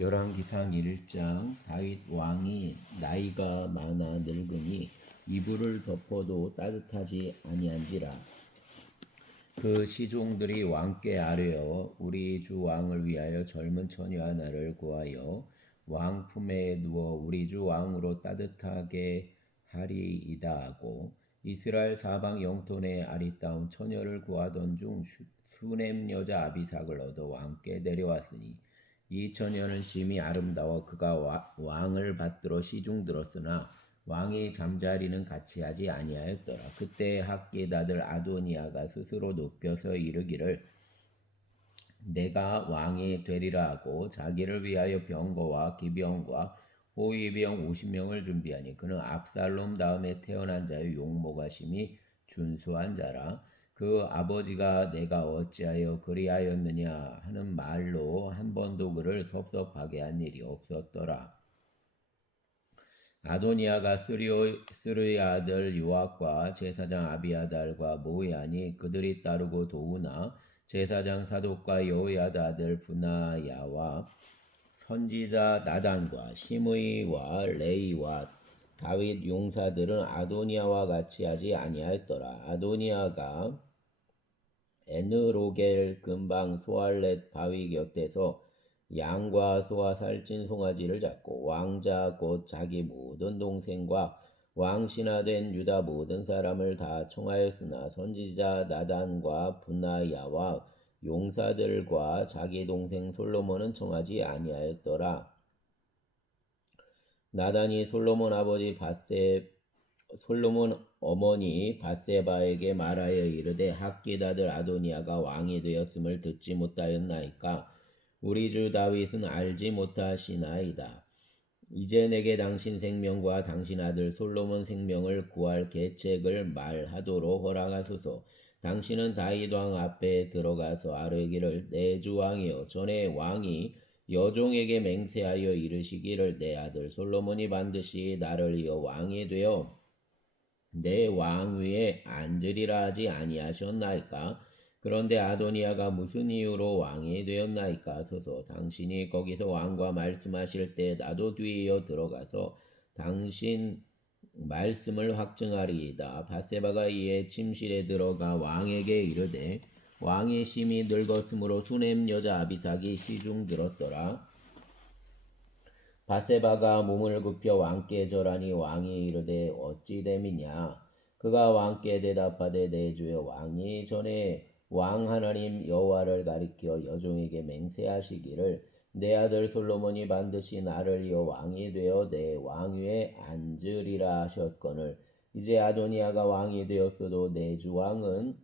열왕기상 1장. 다윗 왕이 나이가 많아 늙으니 이불을 덮어도 따뜻하지 아니한지라. 그 시종들이 왕께 아뢰어 우리 주 왕을 위하여 젊은 처녀 하나를 구하여 왕 품에 누워 우리 주 왕으로 따뜻하게 하리이다 하고, 이스라엘 사방 영토내 아리따운 처녀를 구하던 중 수넴 여자 아비삭을 얻어 왕께 데려왔으니, 이 처녀는 심히 아름다워 그가 왕을 받들어 시중 들었으나 왕이 잠자리는 같이 하지 아니하였더라. 그때 학깃 아들 아도니아가 스스로 높여서 이르기를 내가 왕이 되리라 하고 자기를 위하여 병거와 기병과 호위병 50명을 준비하니, 그는 압살롬 다음에 태어난 자의 용모가 심히 준수한 자라. 그 아버지가 내가 어찌하여 그리하였느냐 하는 말로 한 번도 그를 섭섭하게 한 일이 없었더라. 아도니아가 스루의 아들 요압과 제사장 아비아달과 모야니 그들이 따르고 도우나, 제사장 사독과 여호야다 아들 분하야와 선지자 나단과 시므이와 레이와 다윗 용사들은 아도니아와 같이 하지 아니하였더라. 아도니아가 에느로겔 근방 소알렛 바위 곁에서 양과 소와 살찐 송아지를 잡고 왕자 곧 자기 모든 동생과 왕신하된 유다 모든 사람을 다 청하였으나, 선지자 나단과 분하야와 용사들과 자기 동생 솔로몬은 청하지 아니하였더라. 나단이 솔로몬 어머니 밧세바에게 말하여 이르되 학깃 아들 아도니아가 왕이 되었음을 듣지 못하였나이까? 우리 주 다윗은 알지 못하시나이다. 이제 내게 당신 생명과 당신 아들 솔로몬 생명을 구할 계책을 말하도록 허락하소서. 당신은 다윗 왕 앞에 들어가서 아뢰기를 내 주 왕이여, 전에 왕이 여종에게 맹세하여 이르시기를 내 아들 솔로몬이 반드시 나를 이어 왕이 되어 내 왕 위에 앉으리라 하지 아니하셨나이까? 그런데 아도니아가 무슨 이유로 왕이 되었나이까? 하소서. 당신이 거기서 왕과 말씀하실 때 나도 뒤이어 들어가서 당신 말씀을 확증하리이다. 밧세바가 이에 침실에 들어가 왕에게 이르되 왕이 심히 늙었으므로 수넴 여자 아비삭이 시중 들었더라. 밧세바가 몸을 굽혀 왕께 절하니 왕이 이르되 어찌 됨이냐? 그가 왕께 대답하되 내 주여, 왕이 전에 왕 하나님 여호와를 가리켜 여종에게 맹세하시기를 내 아들 솔로몬이 반드시 나를 이어 왕이 되어 내 왕위에 앉으리라 하셨거늘, 이제 아도니아가 왕이 되었어도 내 주 왕은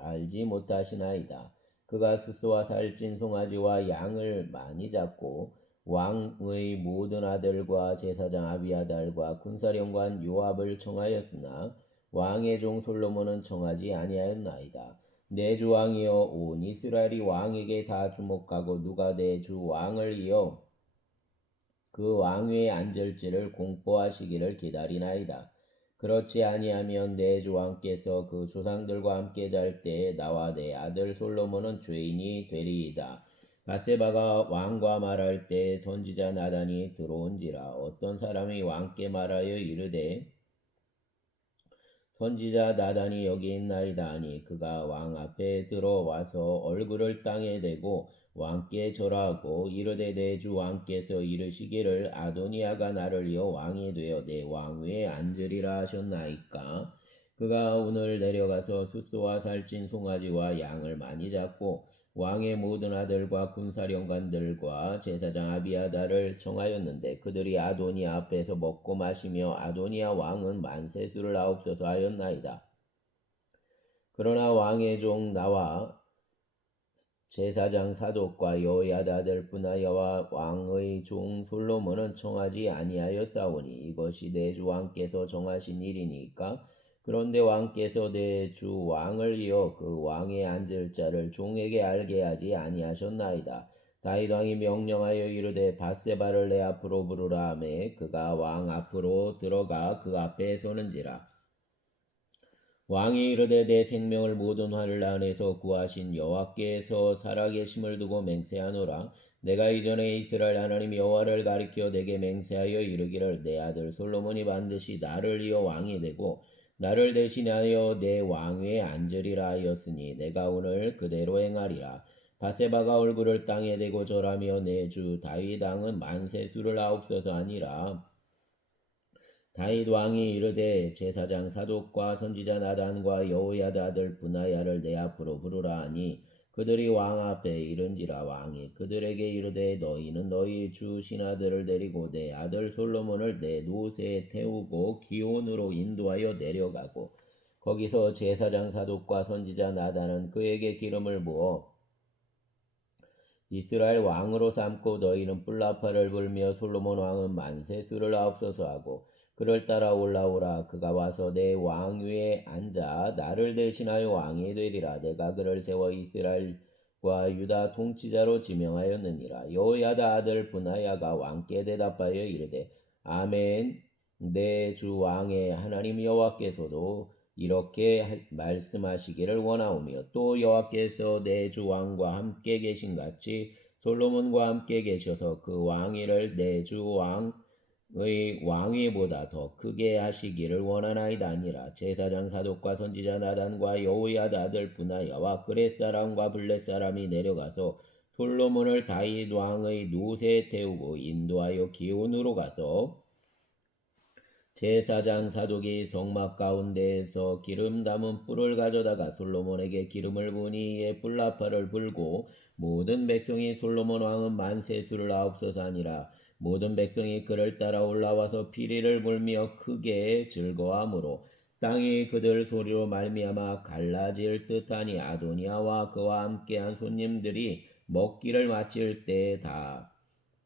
알지 못하시나이다. 그가 수소와 살찐 송아지와 양을 많이 잡고 왕의 모든 아들과 제사장 아비아달과 군사령관 요압을 청하였으나 왕의 종 솔로몬은 청하지 아니하였나이다. 내 주 왕이여, 온 이스라엘이 왕에게 다 주목하고 누가 내 주 왕을 이어 그 왕위에 앉을지를 공포하시기를 기다리나이다. 그렇지 아니하면 내 주 왕께서 그 조상들과 함께 잘 때에 나와 내 아들 솔로몬은 죄인이 되리이다. 밧세바가 왕과 말할 때 선지자 나단이 들어온지라. 어떤 사람이 왕께 말하여 이르되 선지자 나단이 여기 있나이다 하니, 그가 왕 앞에 들어와서 얼굴을 땅에 대고 왕께 절하고 이르되 내 주 왕께서 이르시기를 아도니아가 나를 이어 왕이 되어 내 왕위에 앉으리라 하셨나이까? 그가 오늘 내려가서 숫소와 살찐 송아지와 양을 많이 잡고 왕의 모든 아들과 군사령관들과 제사장 아비아달을 청하였는데, 그들이 아도니아 앞에서 먹고 마시며 아도니아 왕은 만세수를 아홉서서 하였나이다. 그러나 왕의 종 나와 제사장 사독과 여호야다 아들 분하야와 왕의 종 솔로몬은 청하지 아니하였사오니 이것이 내 주 왕께서 정하신 일이니까? 그런데 왕께서 내 주 왕을 이어 그 왕에 앉을 자를 종에게 알게 하지 아니하셨나이다. 다윗 왕이 명령하여 이르되 밧세바를 내 앞으로 부르라 하매 그가 왕 앞으로 들어가 그 앞에 서는지라. 왕이 이르되 내 생명을 모든 환란 안에서 구하신 여호와께서 살아계심을 두고 맹세하노라. 내가 이전에 이스라엘 하나님 여호와를 가리켜 내게 맹세하여 이르기를 내 아들 솔로몬이 반드시 나를 이어 왕이 되고 나를 대신하여 내 왕위에 앉으리라 하였으니 내가 오늘 그대로 행하리라. 바세바가 얼굴을 땅에 대고 절하며 내 주 다윗 왕은 만세수를 하옵소서 하니라. 다윗 왕이 이르되 제사장 사독과 선지자 나단과 여호야다 아들 분하야를 내 앞으로 부르라 하니 그들이 왕 앞에 이른지라. 왕이 그들에게 이르되 너희는 너희 주 신하들을 데리고 내 아들 솔로몬을 내 노새에 태우고 기온으로 인도하여 내려가고 거기서 제사장 사독과 선지자 나단은 그에게 기름을 부어 이스라엘 왕으로 삼고 너희는 뿔나팔을 불며 솔로몬 왕은 만세수를 하옵소서 하고 그를 따라 올라오라. 그가 와서 내 왕위에 앉아 나를 대신하여 왕이 되리라. 내가 그를 세워 이스라엘과 유다 통치자로 지명하였느니라. 여호야다 아들 분하야가 왕께 대답하여 이르되 아멘. 내 주 왕의 하나님 여호와께서도 이렇게 말씀하시기를 원하오며 또 여호와께서 내 주 왕과 함께 계신 같이 솔로몬과 함께 계셔서 그 왕위를 내 주 왕의 왕위보다 더 크게 하시기를 원하나이다 아니라. 제사장 사독과 선지자 나단과 여호야다 아들 분하야와 그렛 사람과 블렛 사람이 내려가서 솔로몬을 다윗 왕의 노새에 태우고 인도하여 기온으로 가서 제사장 사독이 성막 가운데에서 기름 담은 뿔을 가져다가 솔로몬에게 기름을 부으니 이에 뿔나팔을 불고 모든 백성이 솔로몬 왕은 만세수를 하옵소서 하니라. 모든 백성이 그를 따라 올라와서 피리를 불며 크게 즐거워하므로 땅이 그들 소리로 말미암아 갈라질 듯하니 아도니아와 그와 함께한 손님들이 먹기를 마칠 때 다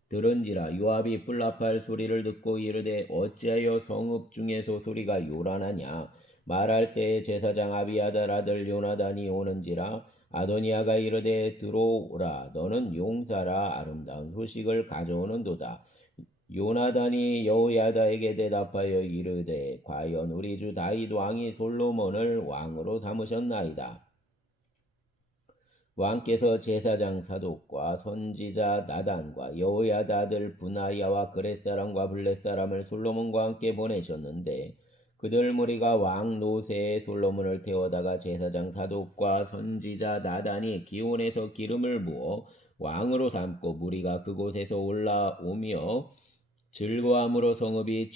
들은지라. 요압이 뿔나팔 소리를 듣고 이르되 어찌하여 성읍 중에서 소리가 요란하냐. 말할 때에 제사장 아비아달 아들 요나단이 오는지라. 아도니아가 이르되 들어오라. 너는 용사라. 아름다운 소식을 가져오는도다. 요나단이 여호야다에게 대답하여 이르되 과연 우리 주 다윗 왕이 솔로몬을 왕으로 삼으셨나이다. 왕께서 제사장 사독과 선지자 나단과 여호야다 아들 분하야와 그렛 사람과 블렛 사람을 솔로몬과 함께 보내셨는데 그들 무리가 왕 노새에 솔로몬을 태워다가 제사장 사독과 선지자 나단이 기온에서 기름을 부어 왕으로 삼고 무리가 그곳에서 올라오며 즐거함으로 성읍이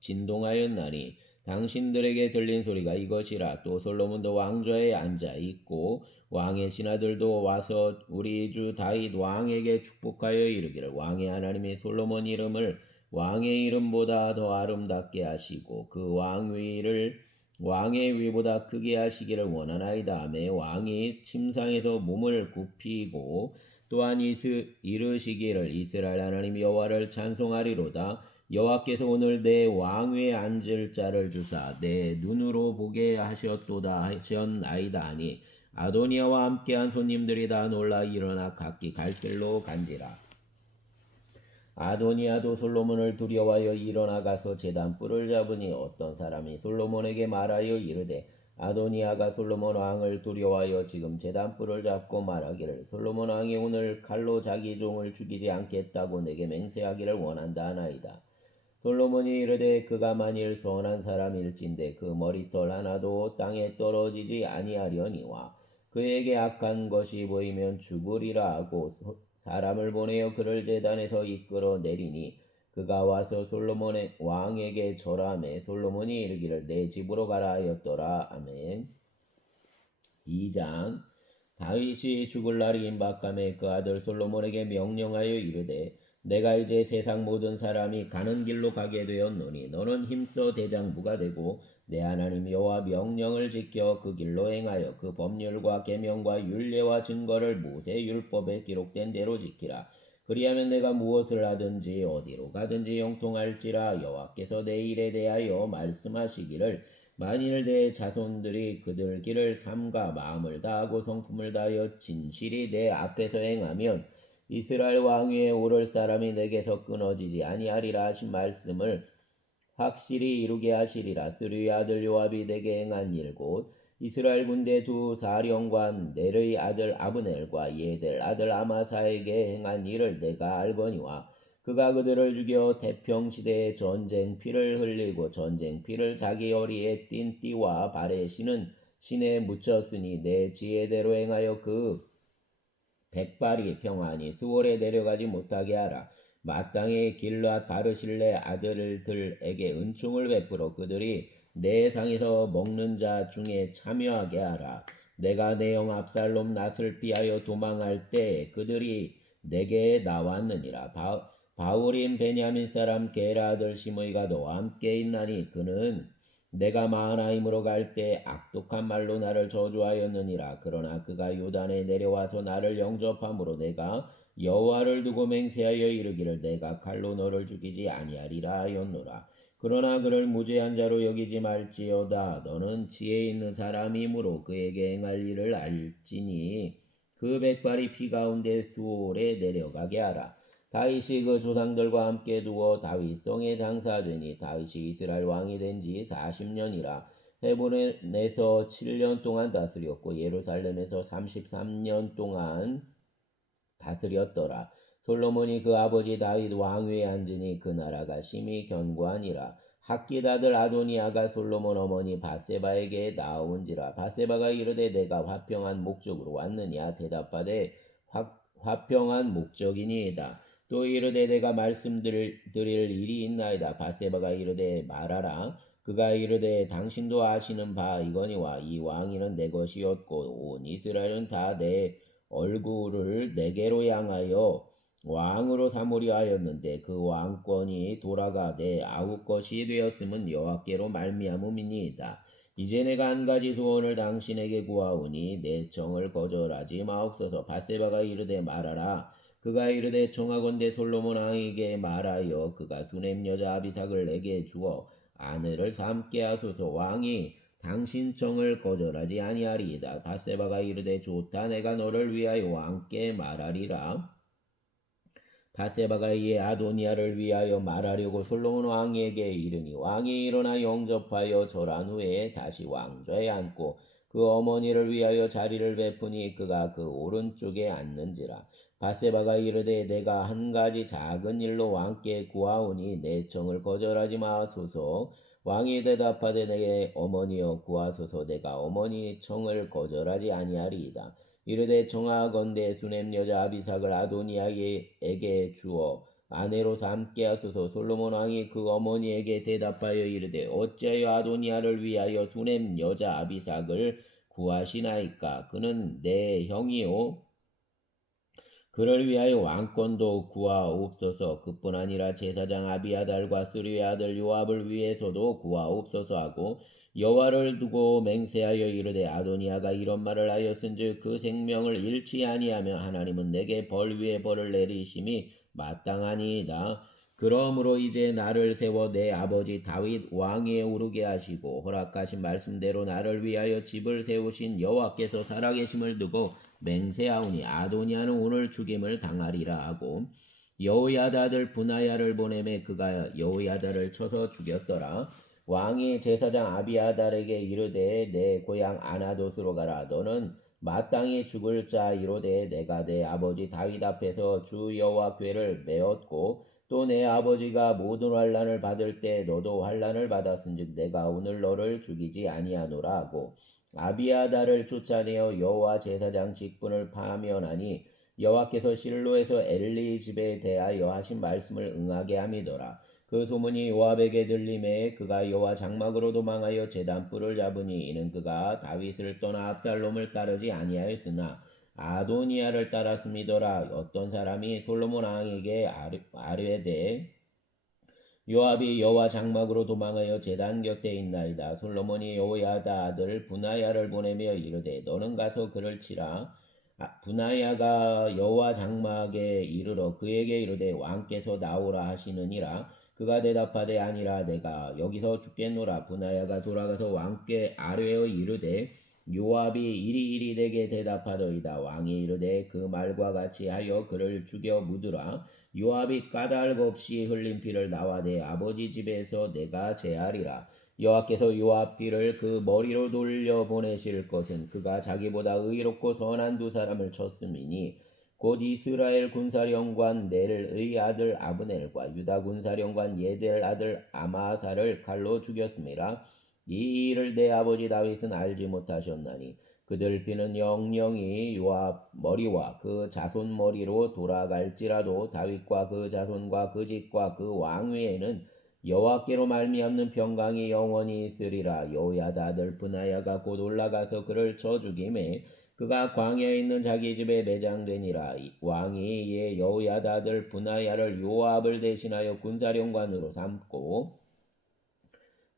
진동하였나니 당신들에게 들린 소리가 이것이라. 또 솔로몬도 왕좌에 앉아 있고 왕의 신하들도 와서 우리 주 다윗 왕에게 축복하여 이르기를 왕의 하나님이 솔로몬 이름을 왕의 이름보다 더 아름답게 하시고 그 왕의 위보다 크게 하시기를 원하나이다 하며 왕이 침상에서 몸을 굽히고 또한 이르시기를 이스라엘 하나님 여호와를 찬송하리로다. 여호와께서 오늘 내 왕위에 앉을 자를 주사 내 눈으로 보게 하셨도다 하셨나이다 하니 아도니아와 함께한 손님들이 다 놀라 일어나 각기 갈 길로 간지라. 아도니아도 솔로몬을 두려워하여 일어나 가서 제단 뿔을 잡으니 어떤 사람이 솔로몬에게 말하여 이르되 아도니아가 솔로몬 왕을 두려워하여 지금 제단 뿔을 잡고 말하기를 솔로몬 왕이 오늘 칼로 자기 종을 죽이지 않겠다고 내게 맹세하기를 원한다 하나이다. 솔로몬이 이르되 그가 만일 선한 사람일진데 그 머리털 하나도 땅에 떨어지지 아니하려니와 그에게 악한 것이 보이면 죽으리라 하고 사람을 보내어 그를 제단에서 이끌어 내리니 그가 와서 솔로몬의 왕에게 절하매 솔로몬이 이르기를 내 집으로 가라 하였더라. 아멘. 2장. 다윗이 죽을 날이 임박함에 그 아들 솔로몬에게 명령하여 이르되 내가 이제 세상 모든 사람이 가는 길로 가게 되었노니 너는 힘써 대장부가 되고 내 하나님 여호와 명령을 지켜 그 길로 행하여 그 법률과 계명과 율례와 증거를 모세 율법에 기록된 대로 지키라. 그리하면 내가 무엇을 하든지 어디로 가든지 형통할지라. 여호와께서 내 일에 대하여 말씀하시기를 만일 내 자손들이 그들 길을 삼가 마음을 다하고 성품을 다하여 진실이 내 앞에서 행하면 이스라엘 왕위에 오를 사람이 내게서 끊어지지 아니하리라 하신 말씀을 확실히 이루게 하시리라. 스루의 아들 요압이 내게 행한 일 곧 이스라엘 군대 두 사령관 넬의 아들 아브넬과 예델 아들 아마사에게 행한 일을 내가 알거니와 그가 그들을 죽여 태평시대에 전쟁 피를 흘리고 전쟁 피를 자기 허리에 띤 띠와 발에 신은 신에 묻혔으니 내 지혜대로 행하여 그 백발이 평안히 수월에 내려가지 못하게 하라. 마땅히 길앗 바르실레 아들들에게 은총을 베풀어 그들이 내 상에서 먹는 자 중에 참여하게 하라. 내가 내 형 압살롬 낫을 피하여 도망할 때 그들이 내게 나왔느니라. 바울인 베냐민 사람 게라 아들 시므이가 너와 함께 있나니 그는 내가 마하나임으로 갈 때 악독한 말로 나를 저주하였느니라. 그러나 그가 요단에 내려와서 나를 영접함으로 내가 여호와를 두고 맹세하여 이르기를 내가 칼로 너를 죽이지 아니하리라 하였노라. 그러나 그를 무죄한 자로 여기지 말지어다. 너는 지혜 있는 사람이므로 그에게 행할 일을 알지니 그 백발이 피 가운데 수월에 내려가게 하라. 다윗이 그 조상들과 함께 두어 다윗성에 장사되니 다윗이 이스라엘 왕이 된 지 40년이라. 헤브론에서 7년 동안 다스렸고 예루살렘에서 33년 동안 다스렸더라. 솔로몬이 그 아버지 다윗 왕위에 앉으니 그 나라가 심히 견고하니라. 학깃 아들 아도니아가 솔로몬 어머니 바세바에게 나온지라. 바세바가 이르되 내가 화평한 목적으로 왔느냐 대답하되 화평한 목적이니이다. 또 이르되 내가 말씀드릴 일이 있나이다. 바세바가 이르되 말하라. 그가 이르되 당신도 아시는 바 이거니와 이 왕위는 내 것이었고 온 이스라엘은 다 내 얼굴을 내게로 향하여 왕으로 삼으려 하였는데 그 왕권이 돌아가 내 아우 것이 되었음은 여호와께로 말미암음이니이다. 이제 내가 한 가지 소원을 당신에게 구하오니 내 청을 거절하지 마옵소서. 바세바가 이르되 말하라. 그가 이르되 청하건대 솔로몬 왕에게 말하여 그가 수넴 여자 아비삭을 내게 주어 아내를 삼게 하소서. 왕이 당신 청을 거절하지 아니하리이다. 바세바가 이르되 좋다. 내가 너를 위하여 왕께 말하리라. 바세바가 이에 아도니아를 위하여 말하려고 솔로몬 왕에게 이르니 왕이 일어나 영접하여 절한 후에 다시 왕좌에 앉고 그 어머니를 위하여 자리를 베푸니 그가 그 오른쪽에 앉는지라. 바세바가 이르되 내가 한 가지 작은 일로 왕께 구하오니 내 청을 거절하지 마소서. 왕이 대답하되 내게 어머니여 구하소서. 내가 어머니 청을 거절하지 아니하리이다. 이르되 청하건대 수넴 여자 아비삭을 아도니아에게 주어 아내로 삼게 하소서. 솔로몬 왕이 그 어머니에게 대답하여 이르되 어찌하여 아도니아를 위하여 수넴 여자 아비삭을 구하시나이까. 그는 내 형이요 그를 위하여 왕권도 구하옵소서. 그뿐 아니라 제사장 아비아달과 스루의 아들 요압을 위해서도 구하옵소서 하고 여호와를 두고 맹세하여 이르되 아도니아가 이런 말을 하였은즉 그 생명을 잃지 아니하며 하나님은 내게 벌 위에 벌을 내리심이 마땅하니이다. 그러므로 이제 나를 세워 내 아버지 다윗 왕위에 오르게 하시고 허락하신 말씀대로 나를 위하여 집을 세우신 여호와께서 살아계심을 두고 맹세하오니 아도니아는 오늘 죽임을 당하리라 하고 여호야다 아들 분하야를 보내매 그가 여호야다를 쳐서 죽였더라. 왕이 제사장 아비아달에게 이르되 내 고향 아나돗으로 가라. 너는 마땅히 죽을 자이로되 내가 내 아버지 다윗 앞에서 주 여호와 궤를 메었고 또 내 아버지가 모든 환난을 받을 때 너도 환난을 받았은즉 내가 오늘 너를 죽이지 아니하노라 하고 아비아달을 쫓아내어 여호와 제사장 직분을 파면하니 여호와께서 실로에서 엘리 집에 대하여 하신 말씀을 응하게 함이더라. 그 소문이 요압에게 들림에 그가 여호와 장막으로 도망하여 제단불을 잡으니 이는 그가 다윗을 떠나 압살롬을 따르지 아니하였으나 아도니아를 따랐음이더라. 어떤 사람이 솔로몬 왕에게 아뢰되 요압이 여호와 장막으로 도망하여 제단 곁에 있나이다. 솔로몬이 여호야다 아들 분하야를 보내며 이르되 너는 가서 그를 치라. 분하야가 여호와 장막에 이르러 그에게 이르되 왕께서 나오라 하시느니라. 그가 대답하되 아니라 내가 여기서 죽겠노라. 분하야가 돌아가서 왕께 아뢰어 이르되 요압이 이리 내게 대답하더이다. 왕이 이르되 그 말과 같이 하여 그를 죽여 묻으라. 요압이 까닭 없이 흘린 피를 나와 내 아버지 집에서 내가 제하리라. 여호와께서 요압비를 그 머리로 돌려보내실 것은 그가 자기보다 의롭고 선한 두 사람을 쳤음이니 곧 이스라엘 군사령관 넬의 아들 아브넬과 유다 군사령관 예델 아들 아마사를 칼로 죽였음이라. 이 일을 내 아버지 다윗은 알지 못하셨나니 그들 피는 영영이 요압 머리와 그 자손 머리로 돌아갈지라도 다윗과 그 자손과 그 집과 그 왕위에는 여호와께로 말미암는 평강이 영원히 있으리라. 여호야다 아들 브나야가 곧 올라가서 그를 쳐 죽임에 그가 광야에 있는 자기 집에 매장되니라. 왕이 이에 여호야다 아들 브나야를 요압을 대신하여 군사령관으로 삼고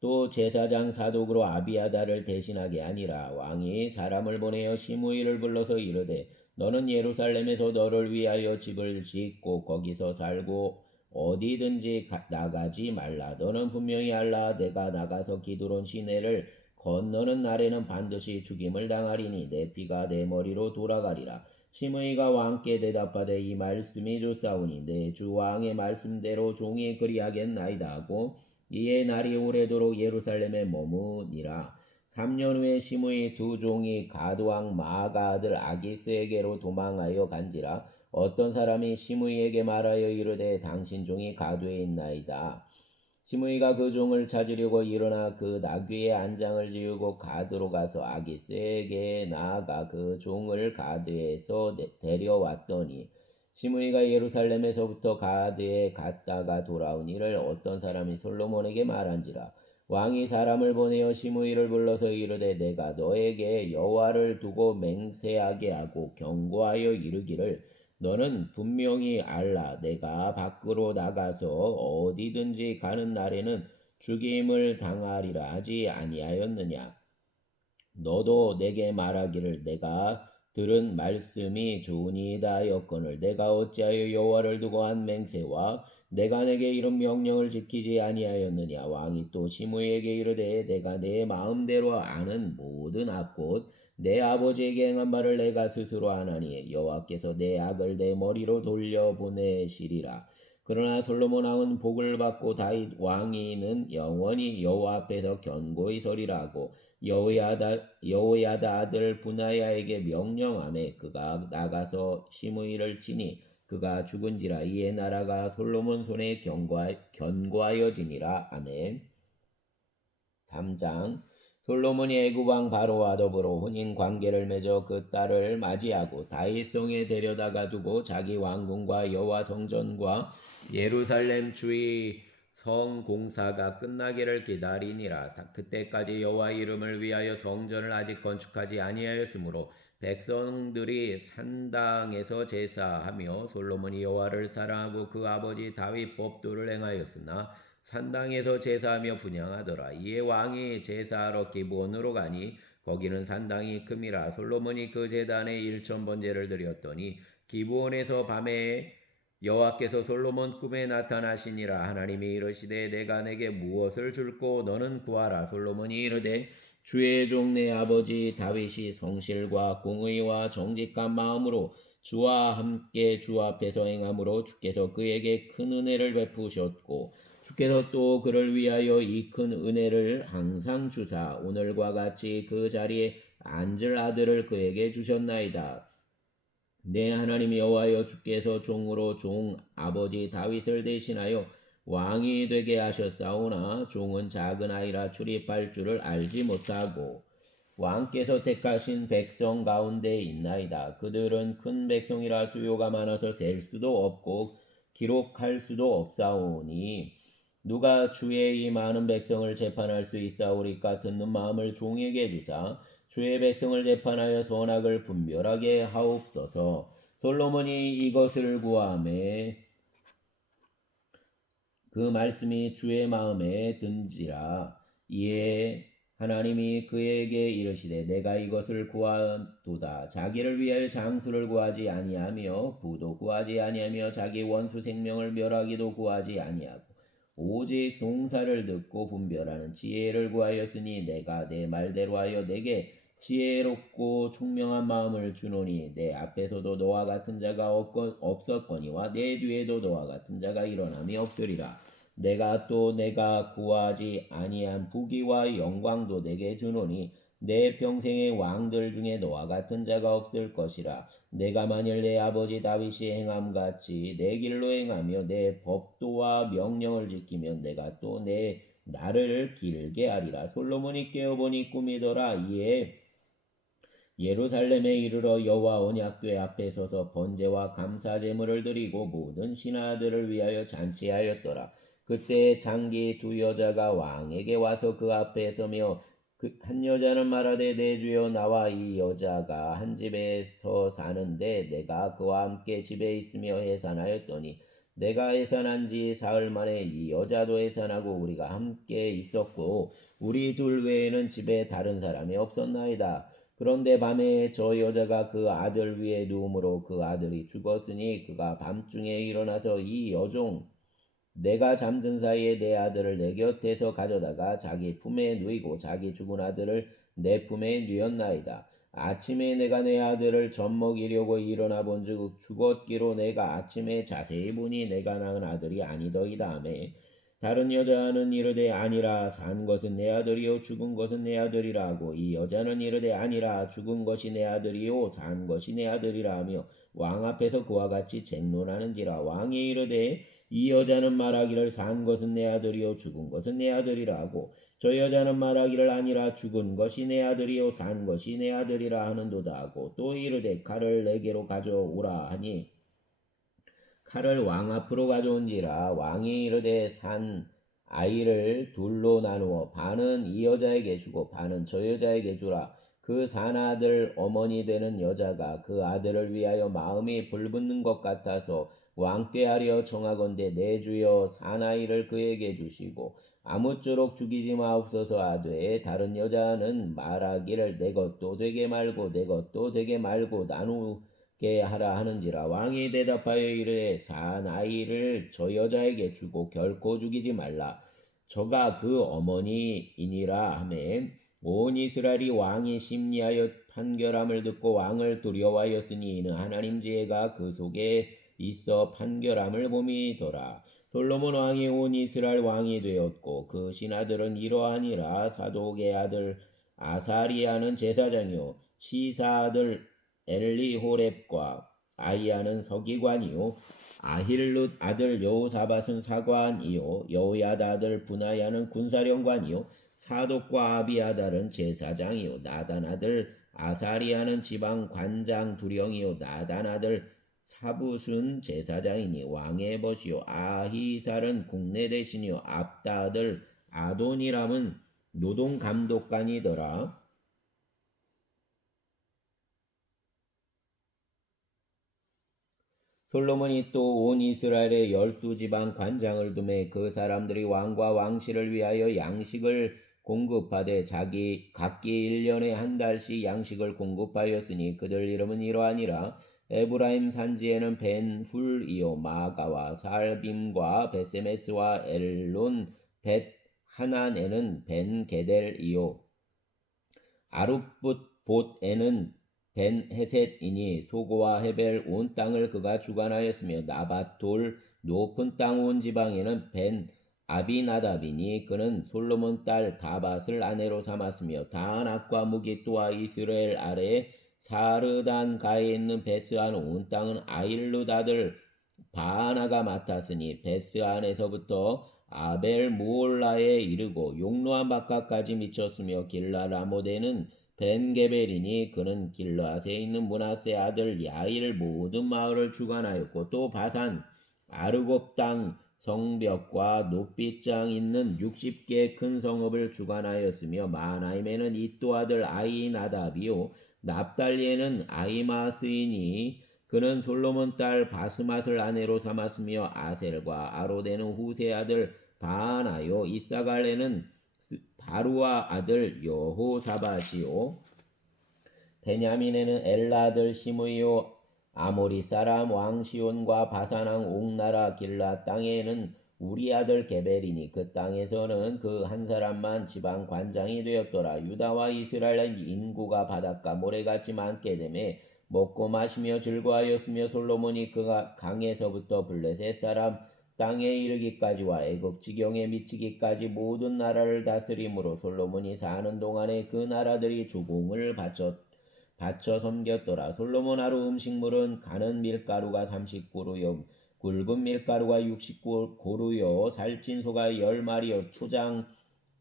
또 제사장 사독으로 아비아다를 대신하게 아니라 왕이 사람을 보내어 시므이를 불러서 이르되 너는 예루살렘에서 너를 위하여 집을 짓고 거기서 살고 어디든지 나가지 말라. 너는 분명히 알라. 내가 나가서 기드론 시내를 건너는 날에는 반드시 죽임을 당하리니 내 피가 내 머리로 돌아가리라. 시므이가 왕께 대답하되 이 말씀이 좋사오니 내 주 왕의 말씀대로 종이 그리하겠나이다 하고 이에 날이 오래도록 예루살렘에 머무니라. 3년 후에 시므이 두 종이 가드왕 마아가 아들 아기스에게로 도망하여 간지라. 어떤 사람이 시므이에게 말하여 이르되 당신 종이 가드에 있나이다. 시므이가 그 종을 찾으려고 일어나 그 나귀의 안장을 지우고 가드로 가서 아기스에게 나아가 그 종을 가드에서 데려왔더니 시므이가 예루살렘에서부터 가드에 갔다가 돌아온 일을 어떤 사람이 솔로몬에게 말한지라. 왕이 사람을 보내어 시므이를 불러서 이르되 내가 너에게 여호와를 두고 맹세하게 하고 경고하여 이르기를 너는 분명히 알라. 내가 밖으로 나가서 어디든지 가는 날에는 죽임을 당하리라 하지 아니하였느냐. 너도 내게 말하기를 내가 들은 말씀이 좋으니이다 하였거늘 내가 어찌하여 여호와를 두고 한 맹세와 내가 내게 이런 명령을 지키지 아니하였느냐. 왕이 또 시므이에게 이르되 내가 내 마음대로 아는 모든 악곧 내 아버지에게 행한 말을 내가 스스로 아나니 여호와께서 내 악을 내 머리로 돌려보내시리라. 그러나 솔로몬 왕은 복을 받고 다윗 왕위는 영원히 여호와 앞에서 견고히 서리라 하고 여호야다 아들 브나야에게 명령하매 그가 나가서 시므이를 치니 그가 죽은지라. 이에 나라가 솔로몬 손에 견고하여지니라. 아멘. 3장. 솔로몬이 애굽 왕 바로와 더불어 혼인 관계를 맺어 그 딸을 맞이하고 다윗성에 데려다가 두고 자기 왕궁과 여호와 성전과 예루살렘 주의 성 공사가 끝나기를 기다리니라. 그때까지 여호와 이름을 위하여 성전을 아직 건축하지 아니하였으므로 백성들이 산당에서 제사하며 솔로몬이 여호와를 사랑하고 그 아버지 다윗 법도를 행하였으나 산당에서 제사하며 분향하더라. 이에 왕이 제사하러 기브온으로 가니 거기는 산당이 큼이라. 솔로몬이 그 제단에 1,000번제를 드렸더니 기브온에서 밤에 여호와께서 솔로몬 꿈에 나타나시니라. 하나님이 이르시되 내가 내게 무엇을 줄꼬 너는 구하라. 솔로몬이 이르되 주의 종 내 아버지 다윗이 성실과 공의와 정직한 마음으로 주와 함께 주 앞에서 행함으로 주께서 그에게 큰 은혜를 베푸셨고 주께서 또 그를 위하여 이 큰 은혜를 항상 주사 오늘과 같이 그 자리에 앉을 아들을 그에게 주셨나이다. 내 하나님 여호와여 주께서 종으로 종 아버지 다윗을 대신하여 왕이 되게 하셨사오나 종은 작은 아이라 출입할 줄을 알지 못하고 왕께서 택하신 백성 가운데 있나이다. 그들은 큰 백성이라 수요가 많아서 셀 수도 없고 기록할 수도 없사오니 누가 주의 이 많은 백성을 재판할 수 있사오리까. 듣는 마음을 종에게 주사 주의 백성을 재판하여 선악을 분별하게 하옵소서. 솔로몬이 이것을 구하매 그 말씀이 주의 마음에 든지라. 이에 하나님이 그에게 이르시되 내가 이것을 구하도다. 자기를 위하여 장수를 구하지 아니하며 부도 구하지 아니하며 자기 원수 생명을 멸하기도 구하지 아니하고 오직 송사를 듣고 분별하는 지혜를 구하였으니 내가 내 말대로 하여 내게 지혜롭고 총명한 마음을 주노니 내 앞에서도 너와 같은 자가 없었거니와 내 뒤에도 너와 같은 자가 일어남이 없으리라. 내가 구하지 아니한 부귀와 영광도 내게 주노니 내 평생의 왕들 중에 너와 같은 자가 없을 것이라. 내가 만일 내 아버지 다윗이 행함같이 내 길로 행하며 내 법도와 명령을 지키면 내가 또 내 나를 길게 하리라. 솔로몬이 깨어보니 꿈이더라. 이에 예루살렘에 이르러 여호와 언약궤 앞에 서서 번제와 감사 제물을 드리고 모든 신하들을 위하여 잔치하였더라. 그때 장기 두 여자가 왕에게 와서 그 앞에 서며 한 여자는 말하되 내 주여 나와 이 여자가 한 집에서 사는데 내가 그와 함께 집에 있으며 해산하였더니 내가 해산한 지 사흘 만에 이 여자도 해산하고 우리가 함께 있었고 우리 둘 외에는 집에 다른 사람이 없었나이다. 그런데 밤에 저 여자가 그 아들 위에 누움으로 그 아들이 죽었으니 그가 밤중에 일어나서 이 여종 내가 잠든 사이에 내 아들을 내 곁에서 가져다가 자기 품에 누이고 자기 죽은 아들을 내 품에 누였나이다. 아침에 내가 내 아들을 젖먹이려고 일어나 본즉 죽었기로 내가 아침에 자세히 보니 내가 낳은 아들이 아니더이다 하며 다른 여자는 이르되 아니라 산 것은 내 아들이요 죽은 것은 내 아들이라 하고 이 여자는 이르되 아니라 죽은 것이 내 아들이요 산 것이 내 아들이라 하며 왕 앞에서 그와 같이 쟁론하는지라. 왕이 이르되 이 여자는 말하기를 산 것은 내 아들이요 죽은 것은 내 아들이라 하고 저 여자는 말하기를 아니라 죽은 것이 내 아들이요 산 것이 내 아들이라 하는도다 하고 또 이르되 칼을 내게로 가져오라 하니 칼을 왕 앞으로 가져온지라. 왕이 이르되 산 아이를 둘로 나누어 반은 이 여자에게 주고 반은 저 여자에게 주라. 그 산 아들 어머니 되는 여자가 그 아들을 위하여 마음이 불붙는 것 같아서 왕께 하려 청하건대 내 주여 산 아이를 그에게 주시고 아무쪼록 죽이지 마옵소서 하되 다른 여자는 말하기를 내 것도 되게 말고 내 것도 되게 말고 나누게 하라 하는지라. 왕이 대답하여 이르되 산 아이를 저 여자에게 주고 결코 죽이지 말라. 저가 그 어머니이니라 하매 온 이스라엘이 왕이 심리하여 판결함을 듣고 왕을 두려워하였으니 이는 하나님 지혜가 그 속에 있어 판결함을 봄이더라. 솔로몬 왕이 온 이스라엘 왕이 되었고 그 신하들은 이러하니라. 사독의 아들 아사리아는 제사장이요 시사 아들 엘리호렙과 아이야는 서기관이요 아힐룻 아들 여호사밧은 사관이요 여호야다 아들 분하야는 군사령관이요 사독과 아비아달은 제사장이요 나단 아들 아사리아는 지방 관장 두령이요 나단 아들 사붓은 제사장이니 왕의 벗이요 아히살은 국내 대신이요 압다 아들 아도니람은 노동 감독관이더라. 솔로몬이 또 온 이스라엘의 12지방 관장을 두매 그 사람들이 왕과 왕실을 위하여 양식을 공급하되 자기 각기 1년에 한 달씩 양식을 공급하였으니 그들 이름은 이러하니라. 에브라임 산지에는 벤훌이요 마가와 살빔과 베세메스와 엘론 벳 하난에는 벤게델이요 아룻봇에는 벤 헤셋이니 소고와 헤벨 온 땅을 그가 주관하였으며 나밧돌 높은 땅 온 지방에는 벤 아비나답이니 그는 솔로몬 딸 다밧을 아내로 삼았으며 다낙과 무기또와 이스라엘 아래에 사르단 가에 있는 베스안 온 땅은 아일룻 아들 바하나가 맡았으니 베스안에서부터 아벨 무올라에 이르고 용노한 바깥까지 미쳤으며 길라 라모데는 벤게벨이니 그는 길라앗에 있는 므낫세 아들 야일 모든 마을을 주관하였고 또 바산 아르곱 땅 성벽과 높이장 있는 60개 큰 성읍을 주관하였으며 마나임에는 이또 아들 아이나답이요 납달리에는 아이마스이니 그는 솔로몬 딸 바스맛을 아내로 삼았으며 아셀과 아로데는 후세 아들 바하나요 이사갈레는 바루아 아들 여호사밧이요 베냐민에는 엘라 아들 시므이요 아모리 사람 왕 시온과 바산 왕 옥나라 길라 땅에는 우리 아들 게벨이니 그 땅에서는 그 한 사람만 지방 관장이 되었더라. 유다와 이스라엘은 인구가 바닷가 모래같이 많게 되매 먹고 마시며 즐거워하였으며 솔로몬이 그가 강에서부터 블레셋 사람 땅에 이르기까지와 애굽 지경에 미치기까지 모든 나라를 다스림으로 솔로몬이 사는 동안에 그 나라들이 조공을 바쳐 섬겼더라. 솔로몬 하루 음식물은 가는 밀가루가 30고루요 굵은 밀가루가 60고루요 살찐 소가 10마리요 초장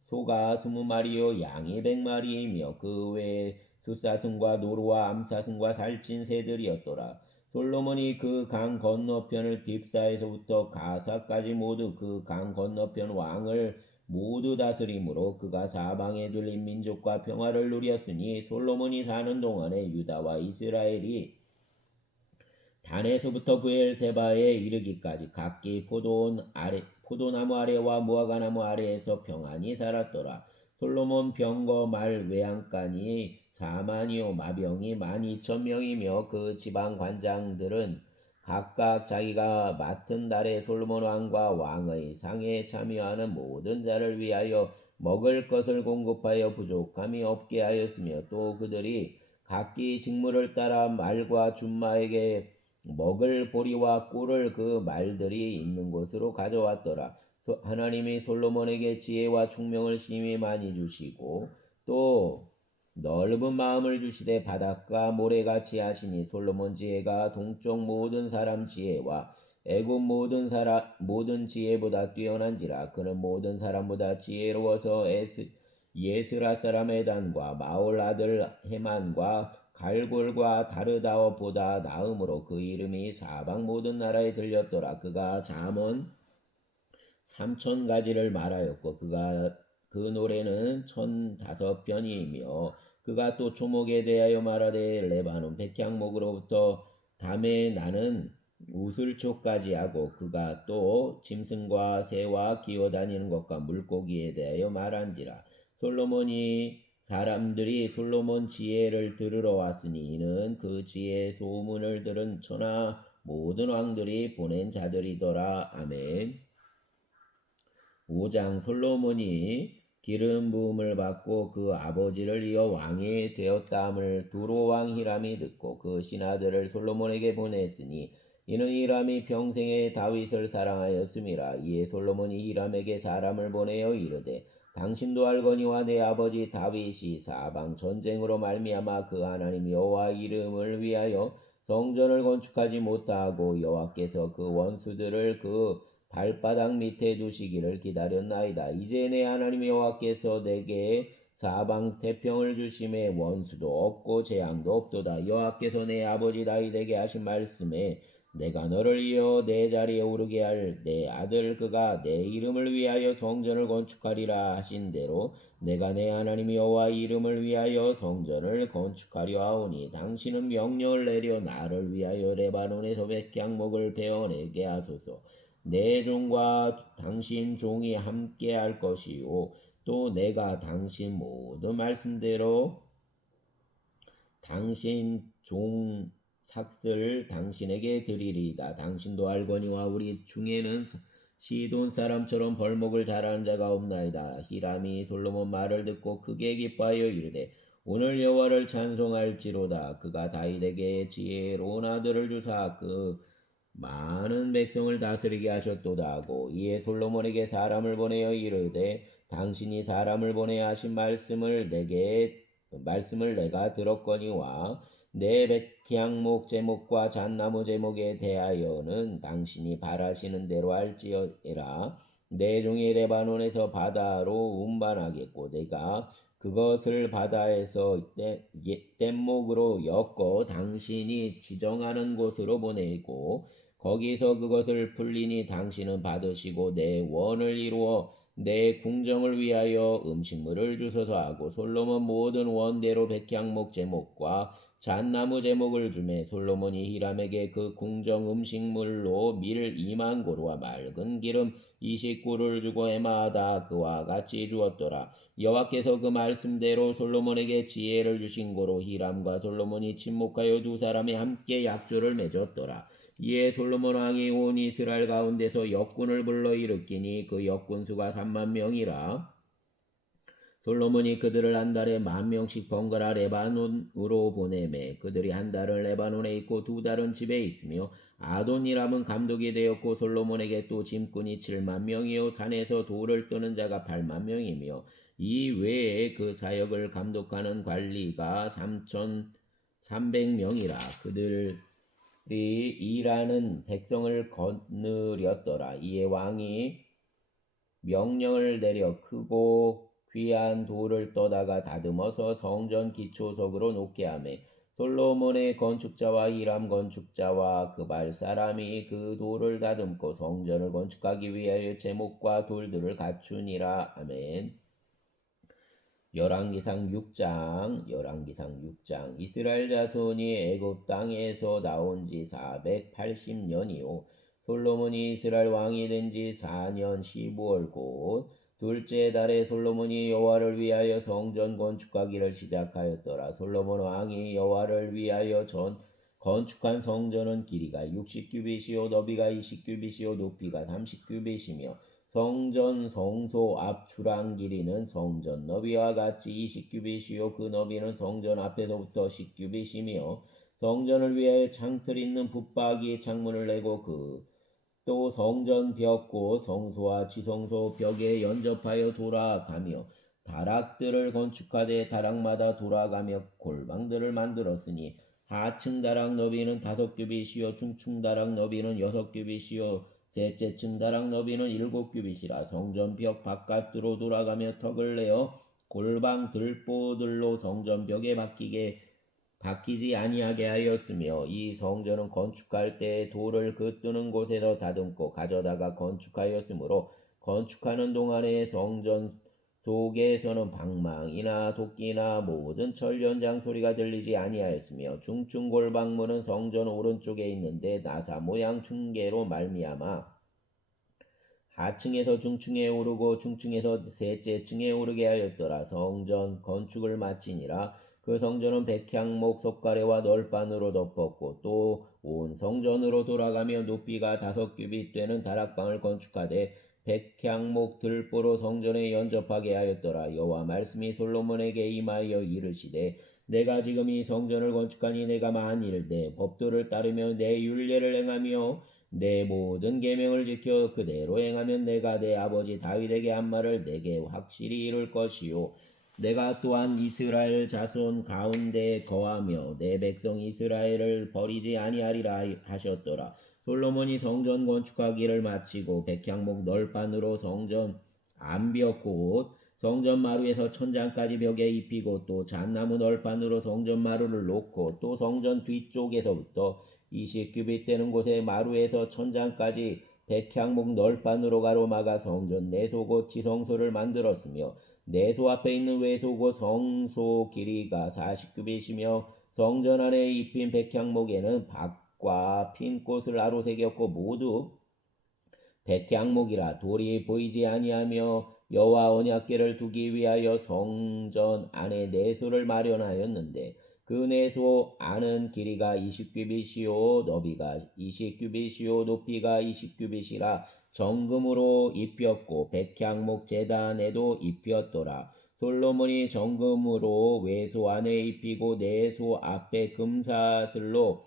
소가 20마리요 양이 100마리이며 그 외에 숫사슴과 노루와 암사슴과 살찐 새들이었더라. 솔로몬이 그 강 건너편을 딥사에서부터 가사까지 모두 그 강 건너편 왕을 모두 다스림으로 그가 사방에 둘린 민족과 평화를 누렸으니 솔로몬이 사는 동안에 유다와 이스라엘이 단에서부터 브엘세바에 이르기까지 각기 포도나무 아래와 무화과나무 아래에서 평안히 살았더라. 솔로몬 병거 말 외양간이 4만이요 마병이 12,000명이며 그 지방 관장들은 각각 자기가 맡은 달에 솔로몬 왕과 왕의 상에 참여하는 모든 자를 위하여 먹을 것을 공급하여 부족함이 없게 하였으며 또 그들이 각기 직무를 따라 말과 준마에게 먹을 보리와 꿀을 그 말들이 있는 곳으로 가져왔더라. 하나님이 솔로몬에게 지혜와 총명을 심히 많이 주시고 또 넓은 마음을 주시되 바닷가 모래같이 하시니 솔로몬 지혜가 동쪽 모든 사람 지혜와 애굽 모든 지혜보다 뛰어난지라. 그는 모든 사람보다 지혜로워서 예스라 사람 에단과 마올 아들 헤만과 갈골과 다르다워보다 나음으로 그 이름이 사방 모든 나라에 들렸더라. 그가 잠언 3,000가지를 말하였고 그 노래는 1,005편이며 그가 또 초목에 대하여 말하되 레바논 백향목으로부터 담에 나는 우슬초까지 하고 그가 또 짐승과 새와 기어다니는 것과 물고기에 대하여 말한지라. 사람들이 솔로몬 지혜를 들으러 왔으니 이는 그 지혜의 소문을 들은 천하 모든 왕들이 보낸 자들이더라. 아멘. 5장 솔로몬이 기름 부음을 받고 그 아버지를 이어 왕이 되었다함을 두로 왕 히람이 듣고 그 신하들을 솔로몬에게 보냈으니 이는 히람이 평생에 다윗을 사랑하였음이라. 이에 솔로몬이 히람에게 사람을 보내어 이르되 당신도 알거니와 내 아버지 다윗이 사방 전쟁으로 말미암아 그 하나님 여호와 이름을 위하여 성전을 건축하지 못하고 여호와께서 그 원수들을 그 발바닥 밑에 두시기를 기다렸나이다. 이제 내 하나님 여호와께서 내게 사방 태평을 주심에 원수도 없고 재앙도 없도다. 여호와께서 내 아버지 다윗에게 하신 말씀에 내가 너를 이어 내 자리에 오르게 할 내 아들 그가 내 이름을 위하여 성전을 건축하리라 하신 대로 내가 내 하나님 여호와 이름을 위하여 성전을 건축하려 하오니 당신은 명령을 내려 나를 위하여 레바논에서 백향목을 베어내게 하소서. 내 종과 당신 종이 함께 할 것이요 또 내가 당신 모든 말씀대로 당신 종 삭슬 당신에게 드리리이다. 당신도 알거니와 우리 중에는 시돈 사람처럼 벌목을 잘하는 자가 없나이다. 히람이 솔로몬 말을 듣고 크게 기뻐하여 이르되 오늘 여호와를 찬송할지로다. 그가 다윗에게 지혜로운 아들을 주사 그 많은 백성을 다스리게 하셨도다 하고 이에 솔로몬에게 사람을 보내어 이르되 당신이 사람을 보내야 하신 말씀을 내가 들었거니와 내 백향목 제목과 잣나무 제목에 대하여는 당신이 바라시는 대로 할지어라. 내 종이 레바논에서 바다로 운반하겠고 내가 그것을 바다에서 뗏목으로 엮어 당신이 지정하는 곳으로 보내고 거기서 그것을 풀리니 당신은 받으시고 내 원을 이루어 내 궁정을 위하여 음식물을 주소서 하고 솔로몬 모든 원대로 백향목 제목과 잣나무 제목을 주매 솔로몬이 히람에게 그 궁정 음식물로 밀 2만 고루와 맑은 기름 20고루를 주고 해마다 그와 같이 주었더라. 여호와께서 그 말씀대로 솔로몬에게 지혜를 주신 고로 히람과 솔로몬이 친목하여 두 사람이 함께 약조를 맺었더라. 이에 솔로몬 왕이 온 이스라엘 가운데서 역군을 불러 일으키니 그 역군 수가 3만 명이라. 솔로몬이 그들을 한 달에 10,000명씩 번갈아 레바논으로 보내매 그들이 한 달은 레바논에 있고 2달은 집에 있으며 아도니람은 감독이 되었고 솔로몬에게 또 짐꾼이 70,000명이요 산에서 돌을 뜨는 자가 80,000명이며 이 외에 그 사역을 감독하는 관리가 3,300명이라 그들이 일하는 백성을 거느렸더라. 이에 왕이 명령을 내려 크고 귀한 돌을 떠다가 다듬어서 성전 기초석으로 놓게 하며 솔로몬의 건축자와 히람 건축자와 그발 사람이 그 돌을 다듬고 성전을 건축하기 위하여 제목과 돌들을 갖추니라. 아멘. 열왕기상 6장 이스라엘 자손이 애굽 땅에서 나온 지 480년이요 솔로몬이 이스라엘 왕이 된 지 4년 15월 곧 둘째 달에 솔로몬이 여호와를 위하여 성전 건축하기를 시작하였더라. 솔로몬 왕이 여호와를 위하여 건축한 성전은 길이가 60규빗이요 너비가 20규빗이요 높이가 30규빗이며 성전 성소 앞 주랑 길이는 성전 너비와 같이 20규빗이요 그 너비는 성전 앞에서부터 10규빗이며 성전을 위하여 창틀 있는 붙박이 창문을 내고 또 성전 벽고 성소와 지성소 벽에 연접하여 돌아가며 다락들을 건축하되 다락마다 돌아가며 골방들을 만들었으니 하층 다락 너비는 5규빗이요 중층 다락 너비는 6규빗이요 셋째 층 다락 너비는 7규빗이라 성전 벽 바깥으로 돌아가며 턱을 내어 골방 들보들로 성전 벽에 박히지 아니하게 하였으며 이 성전은 건축할 때 돌을 그 뜨는 곳에서 다듬고 가져다가 건축하였으므로 건축하는 동안에 성전 속에서는 방망이나 도끼나 모든 철연장 소리가 들리지 아니하였으며 중층 골방문은 성전 오른쪽에 있는데 나사 모양 중계로 말미암아 하층에서 중층에 오르고 중층에서 셋째 층에 오르게 하였더라. 성전 건축을 마치니라. 그 성전은 백향목 석가래와 널판으로 덮었고 또 온 성전으로 돌아가며 높이가 5규빗 되는 다락방을 건축하되 백향목 들보로 성전에 연접하게 하였더라. 여호와 말씀이 솔로몬에게 임하여 이르시되 내가 지금 이 성전을 건축하니 내가 만일 내 법도를 따르며 내 율례를 행하며 내 모든 계명을 지켜 그대로 행하면 내가 내 아버지 다윗에게 한 말을 내게 확실히 이룰 것이요 내가 또한 이스라엘 자손 가운데 거하며 내 백성 이스라엘을 버리지 아니하리라 하셨더라. 솔로몬이 성전 건축하기를 마치고 백향목 널판으로 성전 암벽 곧 성전 마루에서 천장까지 벽에 입히고 또 잣나무 널판으로 성전 마루를 놓고 또 성전 뒤쪽에서부터 20규빗 되는 곳에 마루에서 천장까지 백향목 널판으로 가로막아 성전 내소 곧 지성소를 만들었으며 내소 앞에 있는 외소 곧 성소 길이가 40규빗이며 성전 안에 입힌 백향목에는 박과 핀 꽃을 아로 새겼고 모두 백향목이라 돌이 보이지 아니하며 여호와 언약궤를 두기 위하여 성전 안에 내소를 마련하였는데 그 내소 안은 길이가 20규빗이요 너비가 20규빗이요 높이가 20규빗이라 정금으로 입혔고 백향목 제단에도 입혔더라. 솔로몬이 정금으로 외소 안에 입히고 내소 앞에 금사슬로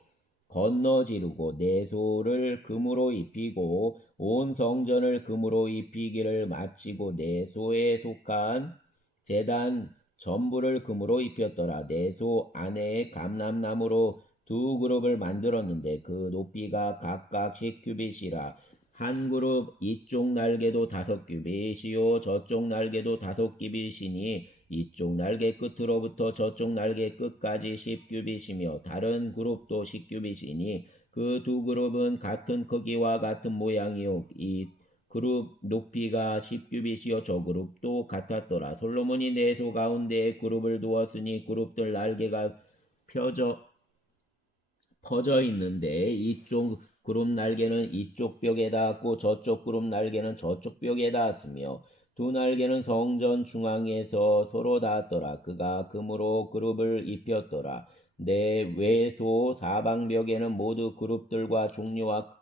건너지르고 내소를 금으로 입히고 온 성전을 금으로 입히기를 마치고 내소에 속한 제단 전부를 금으로 입혔더라. 내소 안에 감람나무로 두 그룹을 만들었는데 그 높이가 각각 10규빗이라 한 그룹 이쪽 날개도 5규빗이요 저쪽 날개도 5규빗이니 이쪽 날개 끝으로부터 저쪽 날개 끝까지 10규빗이며 다른 그룹도 10규빗이니 그 두 그룹은 같은 크기와 같은 모양이요 이 그룹 높이가 10규빗이요 저 그룹도 같았더라. 솔로몬이 내소 가운데에 그룹을 두었으니 그룹들 날개가 퍼져 있는데 이쪽 그룹 날개는 이쪽 벽에 닿았고 저쪽 그룹 날개는 저쪽 벽에 닿았으며 두 날개는 성전 중앙에서 서로 닿았더라. 그가 금으로 그룹을 입혔더라. 내 외소 사방벽에는 모두 그룹들과 종류와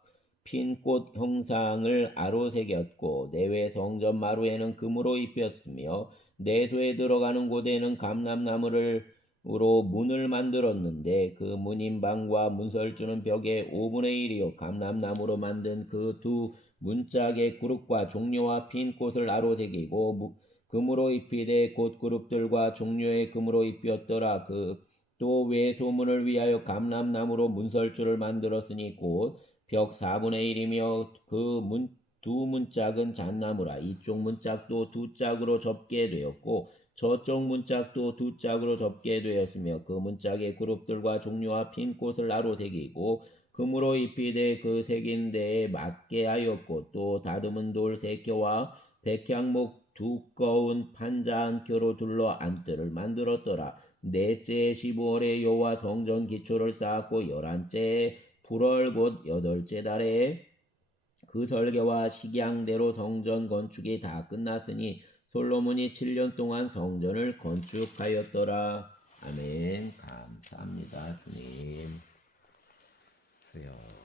핀 꽃 형상을 아로 새겼고 내외 성전 마루에는 금으로 입혔으며 내소에 들어가는 곳에는 감람나무로 문을 만들었는데 그 문인방과 문설주는 벽의 5분의 1이요 감람나무로 만든 그 두 문짝의 그룹과 종려와 핀 꽃을 아로 새기고 금으로 입히되 곧 그룹들과 종려의 금으로 입혔더라. 또 외소문을 위하여 감람나무로 문설주를 만들었으니 곧 벽 4분의 1이며 두 문짝은 잣나무라. 이쪽 문짝도 두 짝으로 접게 되었고 저쪽 문짝도 두 짝으로 접게 되었으며 그 문짝의 그룹들과 종려와 핀 꽃을 나로 새기고 금으로 입히되 그 새긴 데에 맞게 하였고 또 다듬은 돌 3켜와 백향목 두꺼운 판자 한 켜로 둘러 안뜰을 만들었더라. 넷째 15월에 여호와 성전 기초를 쌓았고 11째 불월 곧 8째 달에 그 설계와 식양대로 성전 건축이 다 끝났으니 솔로몬이 7년 동안 성전을 건축하였더라. 아멘. 감사합니다. 주님. 주여.